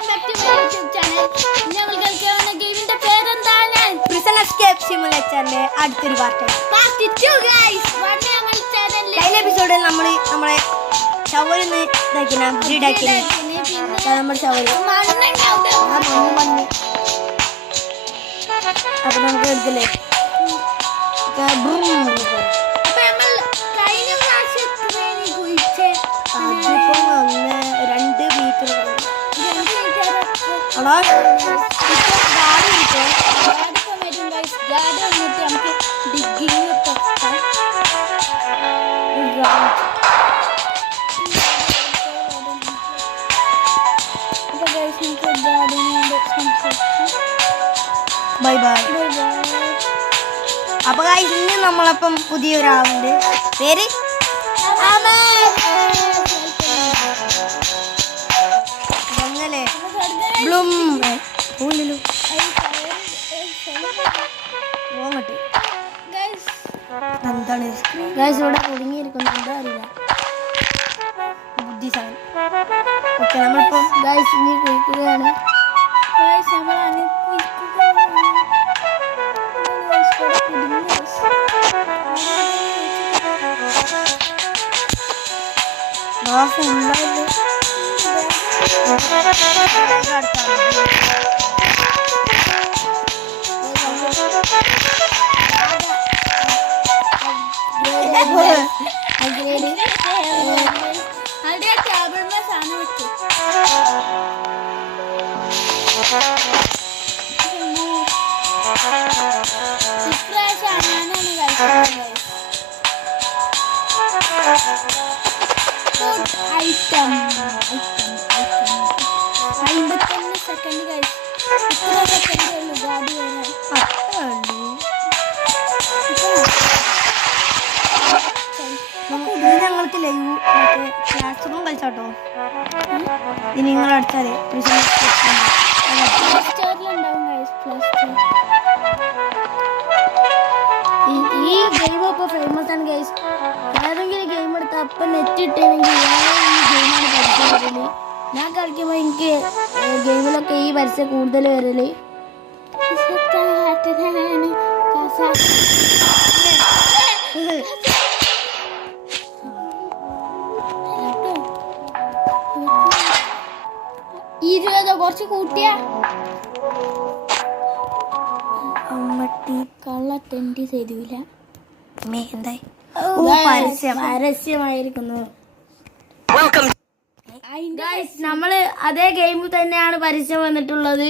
Welcome back to my YouTube channel. ഞങ്ങൾ കളിക്കുന്ന ഗെയിമിന്റെ പേരെന്താണ്? പ്രിസൺ എസ്കേപ്പ് സിമുലേറ്ററിന്റെ അടുത്തൊരു പാർട്ട് പാർട്ട് 2 ഗയ്സ്. വന്നേ നമ്മൾ ചാനലിൽ കഴിഞ്ഞ എപ്പിസോഡിൽ നമ്മളെ ഷവറിന്ന് ഇതാക്കിന ബ്രീഡാക്കിന് നമ്മുടെ ഷവറ് മണ്ണ് അപ്പൊ നമുക്ക് എടുത്തില്ലേ അപ്പൊ നമ്മൾ കഴിഞ്ഞ പ്രാവശ്യം എത്രയാണ് കുഴിച്ചേ? അതിപ്പോ 1-2 മീറ്റർ ഗാർഡ് വന്നിട്ട് നമുക്ക് ഡിഗ്ഗിങ് ബൈ ബൈ. അപ്പൊ ഇന്ന് നമ്മളപ്പം പുതിയൊരാളുണ്ട്, പേര് അങ്ങനെ ബ്ലൂം പോലല്ലോ പോങ്ങട്ടെ. എന്താണ് ഇവിടെ കുടുങ്ങിയിരിക്കുന്നു, എന്താ അറിയില്ല, ബുദ്ധിസാണ്. ഓക്കെ, നമ്മളിപ്പം ഗൈസ് ഇനി കുഴിക്കുകയാണ്. Item 51 second guys. ഇത്ര സെക്കൻഡേ ഉള്ളൂ ഗാഡി വരാൻ. ഞങ്ങൾക്ക് ലൈവ് മറ്റേ ക്ലാസ് റൂം കളിച്ചാട്ടോ. ഇനി നിങ്ങൾ അടിച്ചാലേ ഈ ഗെയിം ഇപ്പോൾ ഫേമസ് ആണ് ഗൈസ്. ഏതെങ്കിലും ഗെയിം എടുത്താൽ അപ്പം നെറ്റ് ഇട്ടെങ്കിൽ ഈ ഗെയിമാണ് പരസ്യം വരല്. ഞാൻ കളിക്കുമ്പോൾ എനിക്ക് ഗെയിമിലൊക്കെ ഈ പരസ്യം കൂടുതൽ വരല്. കുറച്ച് കൂട്ടിയ കള്ള ടെൻറ്റ് ചെയ്തില്ല. എന്തായി പരസ്യമായിരിക്കുന്നു. നമ്മള് അതേ ഗെയിം തന്നെയാണ് പരസ്യം വന്നിട്ടുള്ളത്.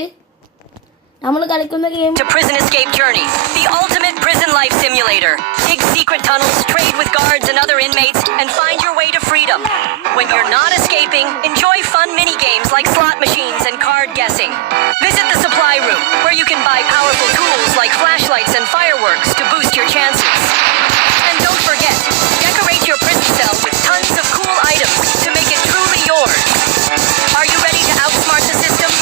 നമ്മൾ കളിക്കുന്ന game Prison Escape Journey, the ultimate prison life simulator. Dig secret tunnels, trade with guards and other inmates, and find your way to freedom. When you're not escaping, enjoy fun mini games like slot machines and card guessing. Visit the supply room, where you can buy powerful tools like flashlights and fireworks to boost your chances. And don't forget, decorate your prison cell with tons of cool items to make it truly yours. Are you ready to outsmart the system?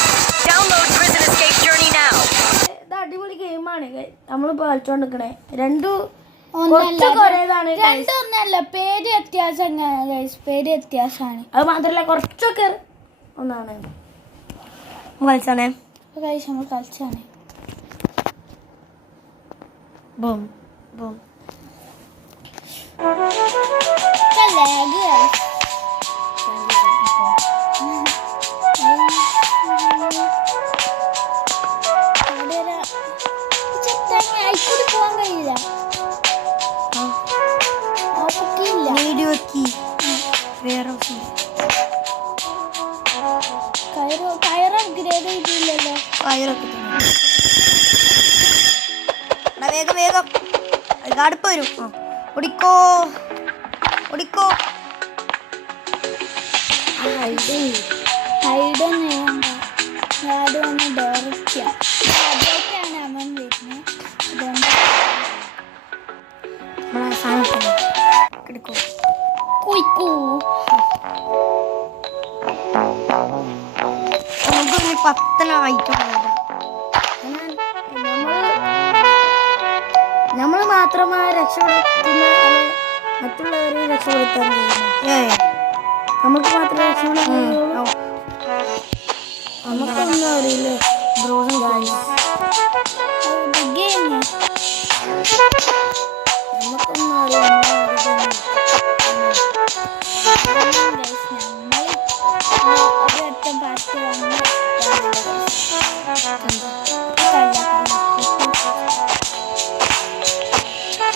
Download Prison Escape Journey now. അടിപൊളി ഗെയിമാണ് നമ്മളിപ്പോ കളിച്ചോണ്ടിരിക്കണേ. രണ്ടല്ല, പേര് വ്യത്യാസമാണ്. അത് മാത്രല്ല കുറച്ചൊക്കെ ഒന്നാണ് കളിച്ചാണേ. നമ്മൾ കളിച്ചാണ്. ബൂം ബൂം പോവാൻ കഴിയില്ല. വീഡിയോ വേറെ കയറ് അപ്ഗ്രേഡ് ചെയ്തില്ലല്ലോ. വേഗം വേഗം അടുപ്പ് വരും. ഓടിക്കോ ഓടിക്കോ. ഹൈഡൊന്നും വേണ്ട, ഗാർഡ് വന്ന് ഡയറക്റ്റ് ചെയ്യാം. ആദ്യമായിട്ടാണ് അവൻ വരുന്നത്. നമുക്ക് 10 ഐറ്റം നമ്മൾ മാത്രമായി രക്ഷപ്പെടുത്തുന്ന മറ്റുള്ളവരെ രക്ഷപ്പെടുത്താൻ നമുക്ക് മാത്രമേ രക്ഷപ്പെടാൻ നമുക്കൊന്നും അറിയില്ലേ ബ്രോസും ഗായ്സ് ഗെയിം നമുക്കൊന്നും അറിയില്ല ഒരൊറ്റം പാസ്റ്റ് വന്ന്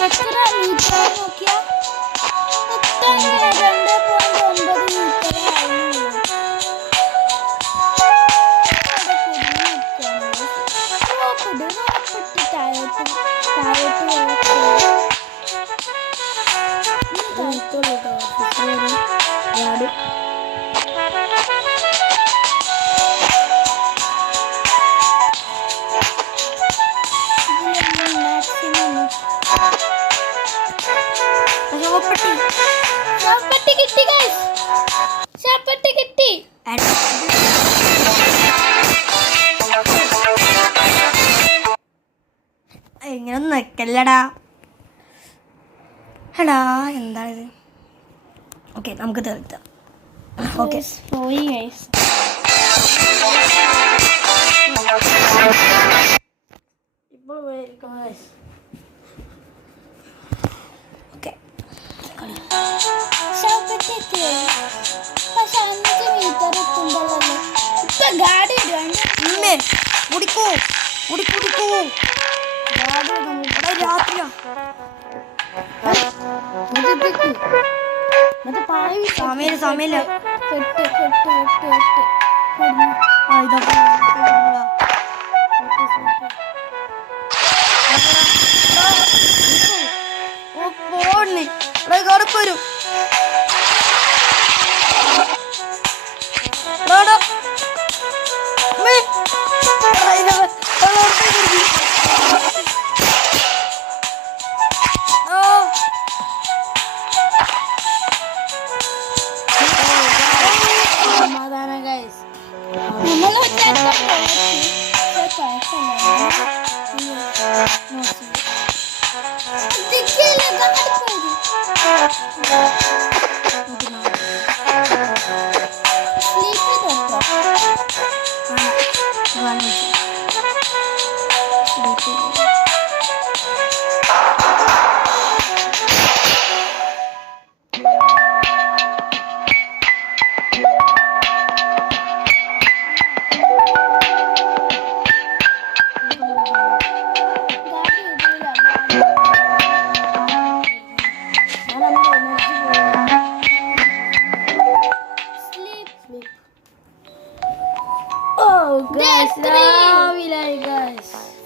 എത്ര മീറ്റർ നോക്കിയാ 2.9 മീറ്റർ ആയിരുന്നു. താഴോട്ട് ഷാപ്പട്ടി കിട്ടി ഗൈസ്, ഷാപ്പട്ടി കിട്ടി. ഇങ്ങനെ നിക്കല്ലടാ എടാ എന്താണിത് ഓക്കെ നമുക്ക് തീർത്താം ഓക്കെ പോയി ഗൈസ്. ഇപ്പോൾ ഓക്കെ ഷാപ്പട്ടി എത്തിയോ? പക്ഷെ 5 മീറ്റർ എത്തുമ്പോഴല്ലേ ഇപ്പൊ ഗാഡി ഇടുവാണ്ട്. കുടിക്കൂ കുടിക്കൂ രാത്രിയാ മറ്റേ പായ സമയമില്ല കെട്ട് ഇതൊക്കെ പോണേ കറുപ്പ് വരും സമാധാനം ഗൈസ് നമ്മൾ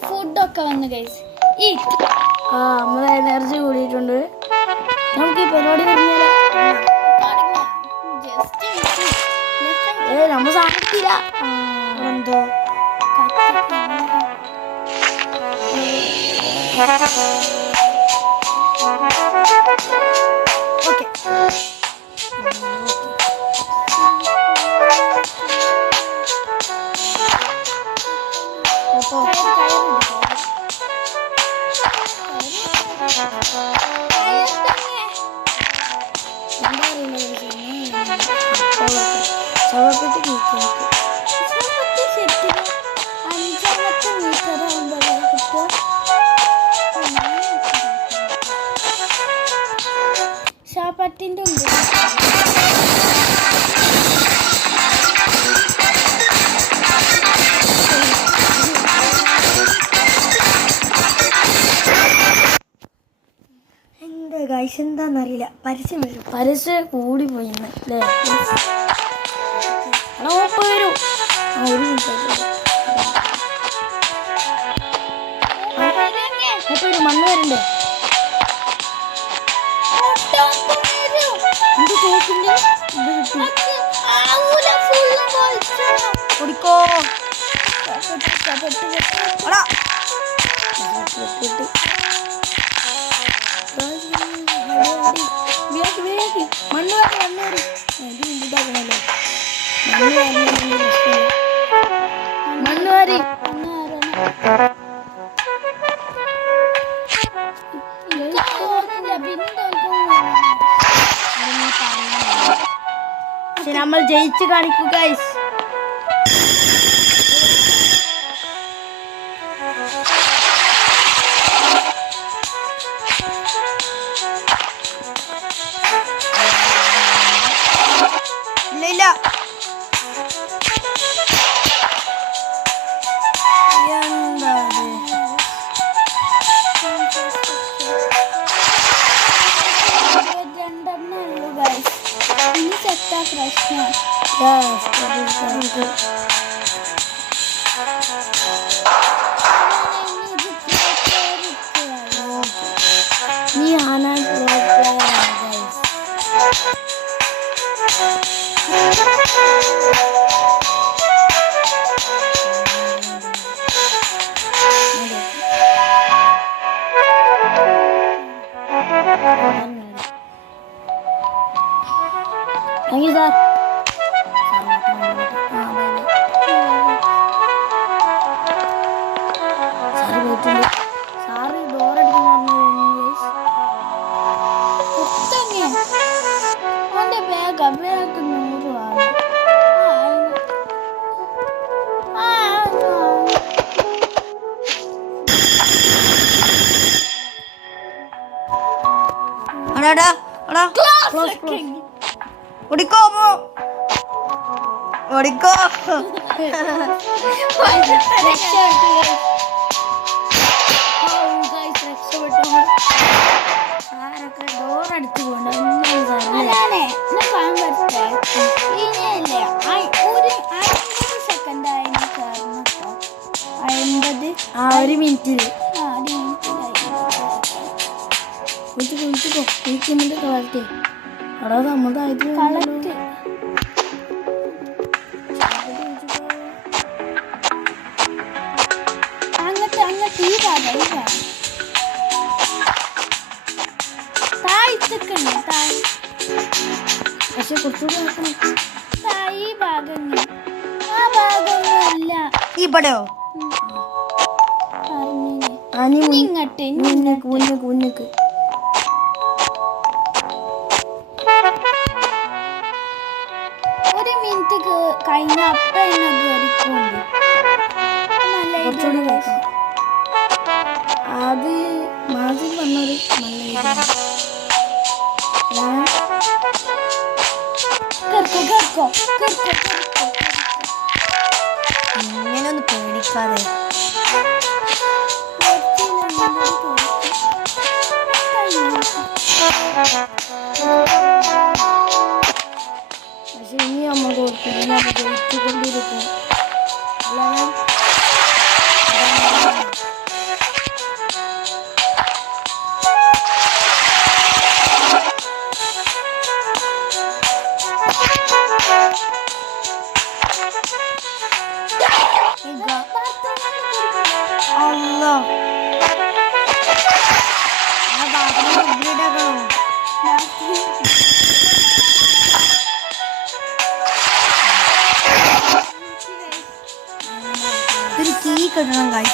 ഫുഡൊക്കെ വന്നു ഗൈസ്. നമ്മളെ എനർജി കൂടിയിട്ടുണ്ട് നമുക്ക് ഈ പരിപാടി കഴിഞ്ഞാലോ നമ്മൾ സാധിക്കില്ല എന്തോ ഓക്കെ ഷാപ്പട്ടിന്റെ ഉണ്ട്. എന്താ ഗൈസ് എന്താന്നറിയില്ല പരസ്യം വരും പരസ്യം കൂടി പോയി അല്ലേ വരൂ ഒരു മിനിറ്റ് ഒരു മണ്ണ് വരണ്ടേ എന്ത് തോക്കിന്റെ ഇത് കിട്ടി കുടിക്കോ മണ്ണ് വാരി നമ്മൾ ജയിച്ച് കാണിക്കുക ഗൈസ്. പ്രശ്നം. നീ ആനാൻ പ്രോ പ്ലെയർ ആണ് guys. Thank you sir. Sir പോയിട്ടുണ്ട്. സാറ് ഡോറടിക്കാൻ പറഞ്ഞു. അവന്റെ ബാഗ് 100 ആണ്. ഓടിക്കോ ഓടിക്കോ. സാറൊക്കെ ഡോറടിച്ചു പോകണ്ട. അതാണേ ഇനിയല്ലേ ഒരു 50 സെക്കൻഡ് ആയിരുന്നു കയറുന്നു കേട്ടോ. 50 ഒരു മിനിറ്റിൽ ഒരു മിനിറ്റിലായി. കുളിച്ചിക്കോ കുളിക്കുമ്പോൾ കളർട്ടേ അവിടെ സമ്മതമായിട്ട് കളക്ട് അങ്ങട്ട് ഈ ഭാഗം താഴ്ത്തക്കണ്ട് പക്ഷെ കുറച്ചുകൂടി നോക്കണം. ഈ ഭാഗം ആ ഭാഗമൊന്നുമല്ല. ഇവിടെയോ ഇങ്ങോട്ട് കുഞ്ഞക്ക് ഒരു മിനിറ്റ് കഴിഞ്ഞ അപ്പം എന്നെ കയറിക്കൊണ്ട് കുറച്ചുകൂടി നോക്കണം. അത് മാസിൽ വന്നൊരു നല്ല ഇങ്ങനെ ഒന്ന് പേടിക്കാതെ. പക്ഷെ ഇനി അമ്മ കൊടുക്കില്ല. ജയിച്ചുകൊണ്ടിരിക്കും. ഒരു കീ കിട്ടണം കായ്.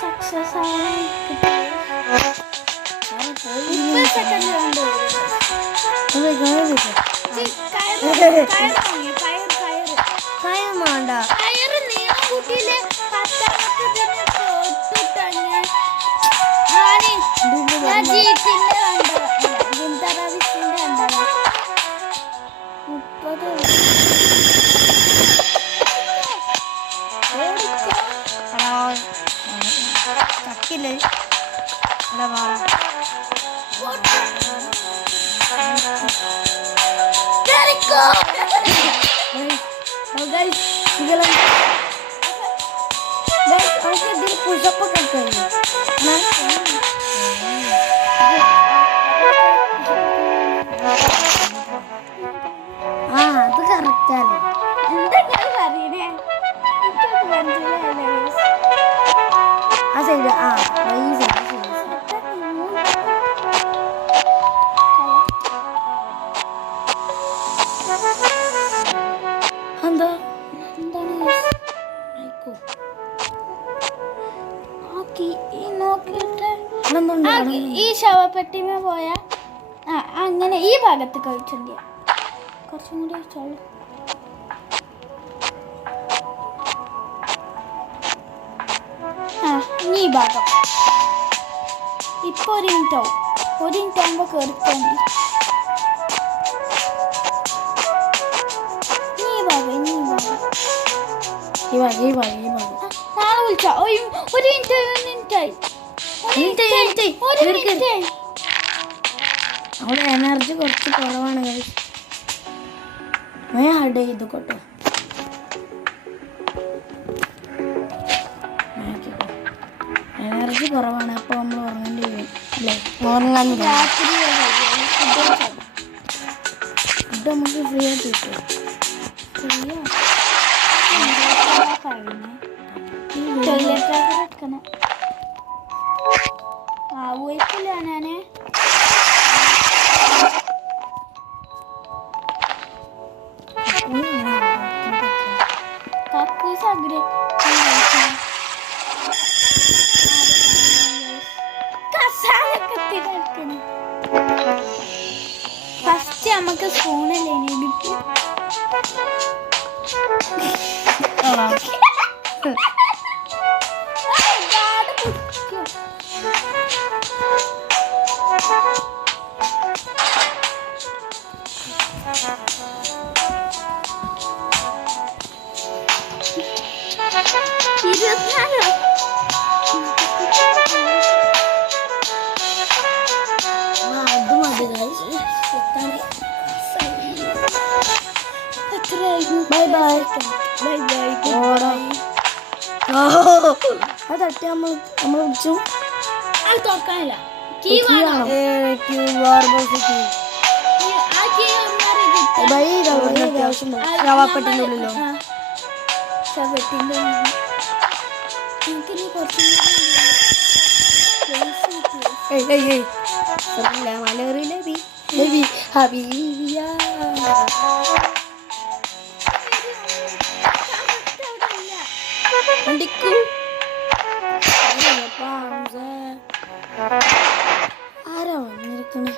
സക്സസ് ആയി. 30 സെക്കൻഡ് കൊണ്ട് വേണ്ട. കയറ് നീളം കൂട്ടിയില്ലേ? 10ാമത്തെ ഞാൻ ജീപ്പിന്റെ കണ്ടത് ഗുന്തറാവിസിന്റെ കണ്ടത് 30 ചക്കില്ലേ പുഷപ്പൊക്കെ കഴിഞ്ഞു. ആ അത് കറക്റ്റാണ്. എന്തെങ്കിലും പറയണേ ആ സൈഡ് ആ ഈ സൈഡ് എന്താ എന്താണ് ഈ ശവപ്പെട്ടിമ പോയ അങ്ങനെ ഈ ഭാഗത്ത് കഴിച്ചില്ല. കുറച്ചും കൂടി വെച്ചോളൂ. ഈ ഭാഗം. ഇപ്പൊ ഒരു മിനിറ്റ് ആകുമ്പോ കേറിക്കോണ്ടി. നാളെ വിളിച്ചാ ഒരു മിനിറ്റായി. അവിടെ എനർജി കുറച്ച് കുറവാണ് guys. ഹാർഡ് ചെയ്തോട്ടെ. എനർജി കുറവാണ്, അപ്പൊ നമ്മൾ ഉറങ്ങേണ്ടി വരും അല്ലേ? ഉറങ്ങാൻ രാത്രി ഫുഡ് നമുക്ക് ഫ്രീ ആയിട്ട് കിട്ടും. ആവുമായിട്ടില്ല ഞാന്. കക്കൂസ് ഫസ്റ്റ് നമുക്ക് സ്പൂണല്ലേ കിട്ടി. Bye bye. അത് തട്ടി നമ്മൾ വിളിച്ചു. അത് തുറക്കാനില്ല. ശവപ്പെട്ടിന്റെ ഉള്ളിലോ? ശവപ്പെട്ടിന്റെ ആരാ വന്നിരിക്കണേ?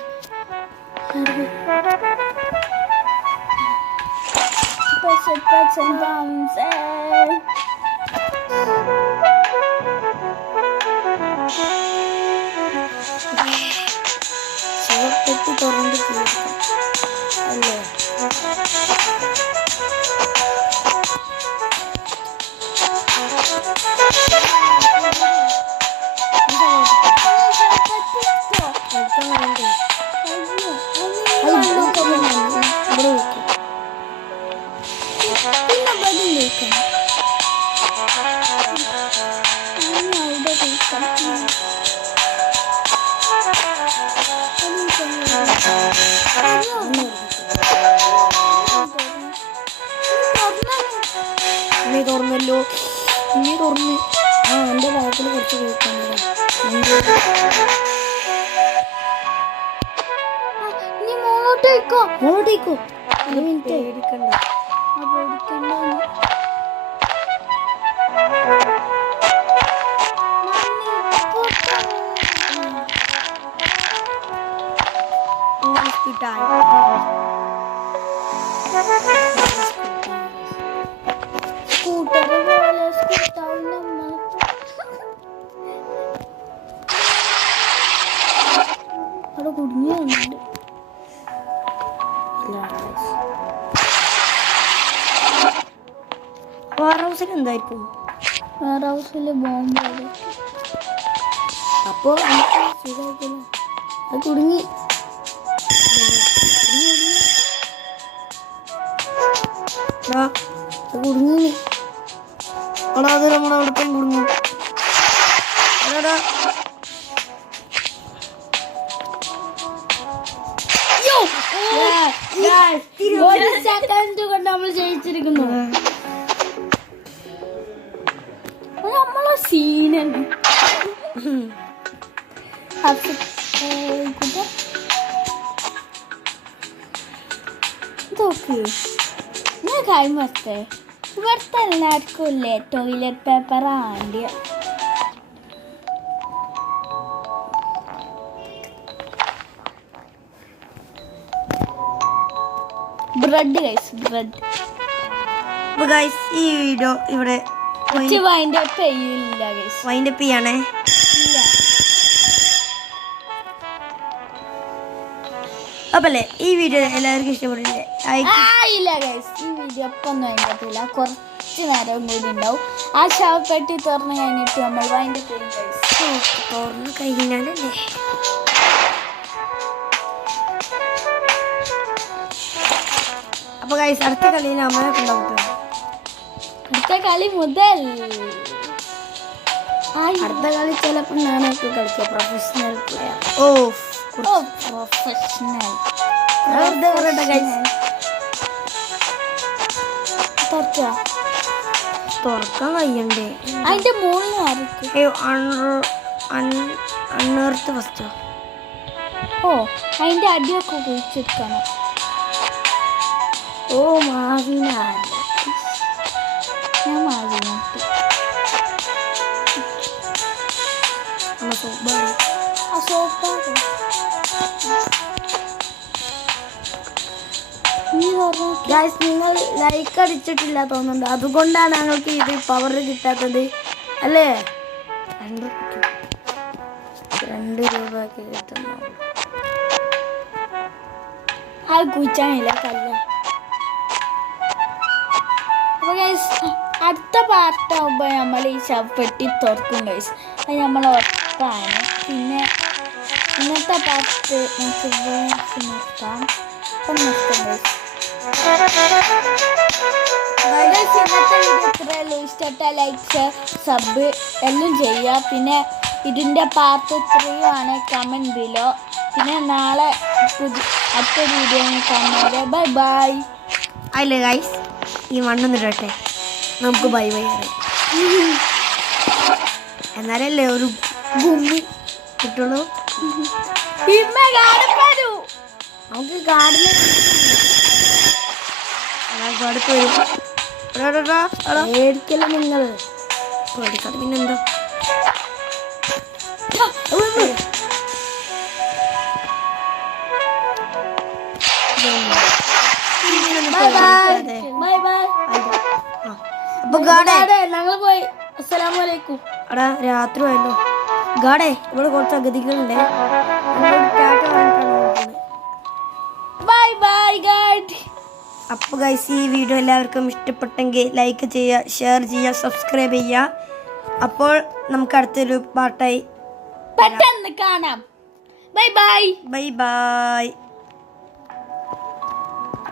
ശവപ്പെട്ടി തുറന്ന് അല്ലേ? തുറന്നല്ലോ. ഇനി തുറന്ന് എൻ്റെ ഭാഗത്തിൽ കുറച്ച് കഴിക്കാനില്ല. മോട്ടേക്കോ ഒരു മിനിറ്റ് എടുക്കണ്ട. സ്കൂട്ടർ പോലെ സ്കൂട്ടാവുന്ന അവിടെ കുടുങ്ങി വന്നിട്ടുണ്ട്. വേറെ ഹൗസിൽ എന്തായിരിക്കും? വേറെ ഹൗസിൽ ബോംബ്. അപ്പോ അത് കുടുങ്ങി. കുടുങ്ങി അവിടെ അത് നമ്മുടെ അവിടത്തേം കുടുങ്ങും. ഒരു സെക്കൻഡ് കൊണ്ട് നമ്മൾ ജയിച്ചിരിക്കുന്നു. നമ്മളെ സീനാണ്. ഇതൊക്കെ ഞാൻ കാര്യം വരട്ടെ. ഇവിടുത്തെ എല്ലാവർക്കും ഇല്ലേ ടോയ്ലറ്റ് പേപ്പർ ആണ്ടിയ. Bread guys, bread. ഈ വീഡിയോ ഇവിടെ വൈൻഡ് അപ്പ് ചെയ്യില്ല ഗൈസ്. വൈൻഡ് അപ്പ് ചെയ്യാണേ. ഇല്ല. അപ്പല്ലേ ഈ വീഡിയോ എല്ലാവർക്കും ഇഷ്ടപ്പെട്ടില്ലേ? ഇല്ല ഗൈസ്, ഈ വീഡിയോ അപ്പം ഒന്നും വൈൻഡ് അപ്പ് ചെയ്യില്ല. കുറച്ച് നേരം കൂടി ഉണ്ടാവും. ആ ശവപ്പെട്ടി തുറന്ന് കഴിഞ്ഞിട്ട് നമ്മൾ വൈൻഡ് അപ്പ് ചെയ്യും ഗൈസ്. തുറന്ന് കഴിഞ്ഞാലല്ലേ. അപ്പൊ ഗൈസ് അടുത്ത കളിയിൽ അമ്മയെ കൊണ്ടുപോകും. അടുത്ത കളി മുതൽ അടുത്ത കളി ചിലപ്പോൾ ഞാനൊക്കെ കളിക്കുക. Professional player. പ്രൊഫഷണൽ തുറക്കാൻ കഴിയണ്ടേ? അതിന്റെ മുകളിൽ ആയിരിക്കും. അണ്ണേർത്ത് ഫസ്റ്റോ? അതിന്റെ അടിയൊക്കെ കുഴിച്ചെടുക്കണം. മാവിന ഞാൻ മാവിനട്ട് നിങ്ങൾ ലൈക്ക് അടിച്ചിട്ടില്ല തോന്നുന്നുണ്ട്. അതുകൊണ്ടാണ് ഞങ്ങൾക്ക് ഇത് പവർ കിട്ടാത്തത് അല്ലേ? 2 രൂപയ്ക്ക് കിട്ടുന്നു. അത് കുഴിച്ചാണില്ല കല്ല. അടുത്ത പാർട്ടാകുമ്പോൾ നമ്മൾ ഈ ശവപ്പെട്ടി തുറക്കും ഗൈസ്. അത് നമ്മൾ ഉറപ്പാണ്. പിന്നെ ഇന്നത്തെ പാർട്ട് നമുക്ക് നിർത്താം. അപ്പം നിർത്താം ഗൈസ്. ഇന്നത്തെ വീഡിയോ ഇത്രയുള്ളൂ. ഇഷ്ടപ്പെട്ട ലൈക്ക്, ഷെയർ, സബ് എല്ലാം ചെയ്യുക. പിന്നെ ഇതിൻ്റെ പാർട്ട് 3 ആണ്. Comment below. പിന്നെ നാളെ അടുത്ത വീഡിയോ കാണുന്നത്. Bye bye. അല്ലേ ഗൈസ്, ഈ മണ്ണൊന്നിടട്ടെ, നമുക്ക് ബൈ ബൈ എന്നാലല്ലേ ഒരു ഭൂമി കിട്ടുള്ളൂ. നമുക്ക് ഗാർഡൻ പേടിക്കല്ലോ നിങ്ങൾ. പേടിക്കാതെ പിന്നെന്താ? അപ്പൊ ഞങ്ങൾ പോയി. അസ്സലാമലൈക്കും. അടാ രാത്രി ആയല്ലോ. ഗാഡേ ഇവിടെ കുറച്ച് അഗതികളുണ്ട്. Bye bye God. അപ്പൊ ഗൈസ് ഈ വീഡിയോ എല്ലാവർക്കും ഇഷ്ടപ്പെട്ടെങ്കിൽ ലൈക്ക് ചെയ്യുക, ഷെയർ ചെയ്യുക, സബ്സ്ക്രൈബ് ചെയ്യുക. അപ്പോൾ നമുക്ക് അടുത്തൊരു പാർട്ടായി പെട്ടെന്ന് കാണാം. Bye bye. Bye bye.